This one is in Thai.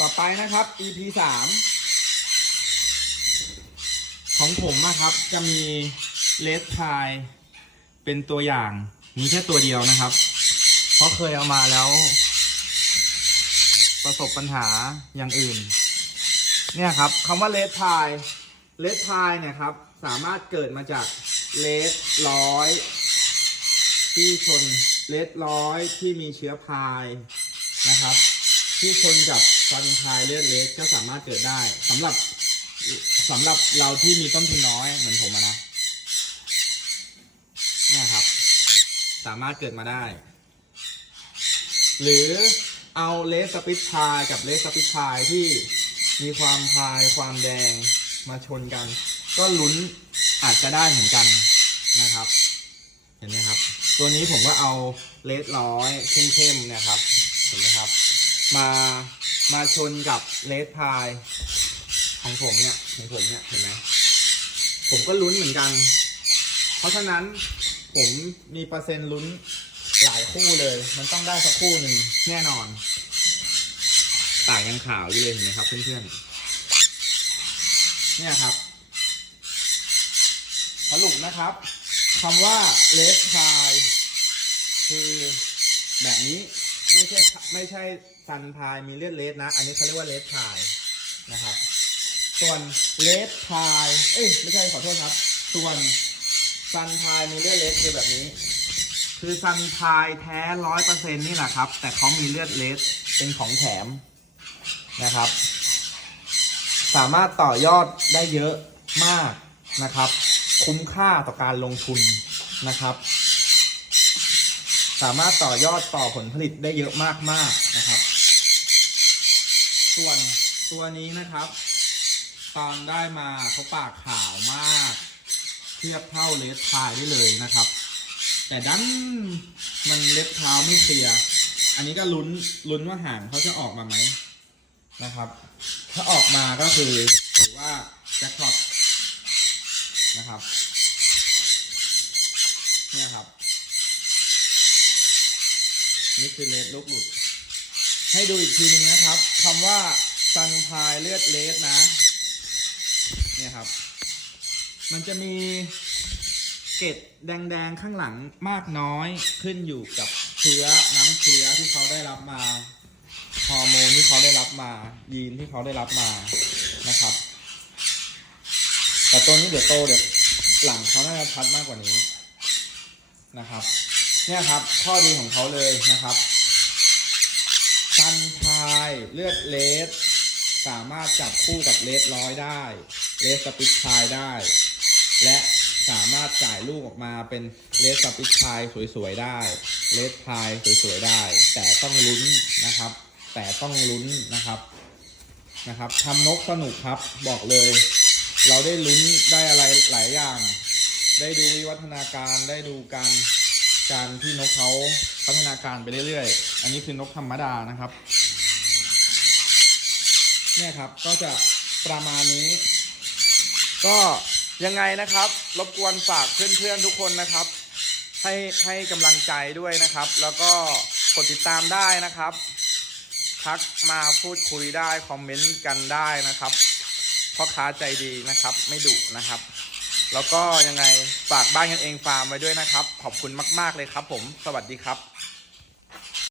ต่อไปนะครับ EP สามของผมนะครับจะมีเลสพายเป็นตัวอย่างมีแค่ตัวเดียวนะครับ เพราะเคยเอามาแล้ว ประสบปัญหาอย่างอื่น เนี่ยครับคำว่าเลสพายเลสพายเนี่ยครับ สามารถเกิดมาจากเลสร้อยที่ชนเลสร้อยที่มีเชื้อพายนะครับ ที่ชนกับฟันพายเลือดเลสก็สามารถเกิดได้สำหรับสำหรับเราที่มีต้นทุนน้อยเหมือนผมอะนะเนี่ยครับ สามารถเกิดมาได้ หรือเอาเลสสปิทพายกับเลสสปิทพายที่มีความพายความแดงมาชนกัน ก็ลุ้นอาจจะได้เหมือนกันนะครับ เห็นไหมครับ ตัวนี้ผมก็เอาเลสร้อยเข้มๆนี่ยครับ เห็นไหมครับ มามาชนกับเลสพายของผมเนี่ยของผมเนี่ยเห็นไหมผมก็ลุ้นเหมือนกัน เพราะฉะนั้นผมมีเปอร์เซ็นต์ลุ้นหลายคู่เลย มันต้องได้สักคู่หนึ่งแน่นอนต่างยังขาวอยู่เลยเห็นไหมครับเพื่อนๆเนี่ยครับสรุปนะครับคำว่าเลสพายคือแบบนี้ ไม่ใช่ไม่ใช่ซันพายมีเลือดเลสนะ อันนี้เขาเรียกว่าเลสพายนะครับ ส่วนเลสพายเอ้ยไม่ใช่ขอโทษครับ ส่วนซันพายมีเลือดเลสคือแบบนี้ คือซันพายแท้ร้อยเปอร์เซ็นนี่แหละครับ แต่เขามีเลือดเลสเป็นของแถมนะครับ สามารถต่อยอดได้เยอะมากนะครับ คุ้มค่าต่อการลงทุนนะครับ สามารถต่อยอดต่อผลผลิตได้เยอะมากๆนะครับ ส่วนตัวนี้นะครับ ตอนได้มาเขาปากขาวมาก เทียบเท่าเลสพายได้เลยนะครับ แต่ดันมันเล็บเท้าไม่เคลียร์อันนี้ก็ลุ้นลุ้นว่าหางเขาจะออกมาไหมนะครับ ถ้าออกมาก็คือถือว่าแจ็คพอตนะครับเนี่ยครับ นี่คือเลสลูกหลุด ให้ดูอีกทีหนึ่งนะครับคำว่าซันพายเลือดเลสนะ เนี่ยครับ มันจะมีเกล็ดแดงๆข้างหลังมากน้อยขึ้นอยู่กับเชื้อน้ำเชื้อที่เขาได้รับมาฮอร์โมนที่เขาได้รับมา ยีนที่เขาได้รับมานะครับ แต่ตัวนี้เดี๋ยวโตเดี๋ยวหลังเขาน่าจะชัดมากกว่านี้นะครับ เนี่ยครับ ข้อดีของเขาเลยนะครับซันพายเลือดเลสสามารถจับคู่กับเลสร้อยได้เลสสปิทพายได้ และสามารถจ่ายลูกออกมาเป็นเลสสปิทพายสวยๆได้เลสพายสวยๆได้ แต่ต้องลุ้นนะครับ แต่ต้องลุ้นนะครับนะครับทำนกสนุกครับบอกเลย เราได้ลุ้นได้อะไรหลายอย่าง ได้ดูวิวัฒนาการได้ดูการ การที่นกเขาพัฒนาการไปเรื่อยๆ อันนี้คือนกธรรมดานะครับ เนี่ยครับก็จะประมาณนี้ ก็ยังไงนะครับ รบกวนฝากเพื่อนๆทุกคนนะครับ ให้ให้กำลังใจด้วยนะครับ แล้วก็กดติดตามได้นะครับทักมาพูดคุยได้ คอมเมนต์กันได้นะครับพ่อค้าใจดีนะครับ ไม่ดุนะครับ แล้วก็ยังไงฝากบ้านกันเองฟาร์มไว้ด้วยนะครับ ขอบคุณมาก ๆเลยครับผม สวัสดีครับ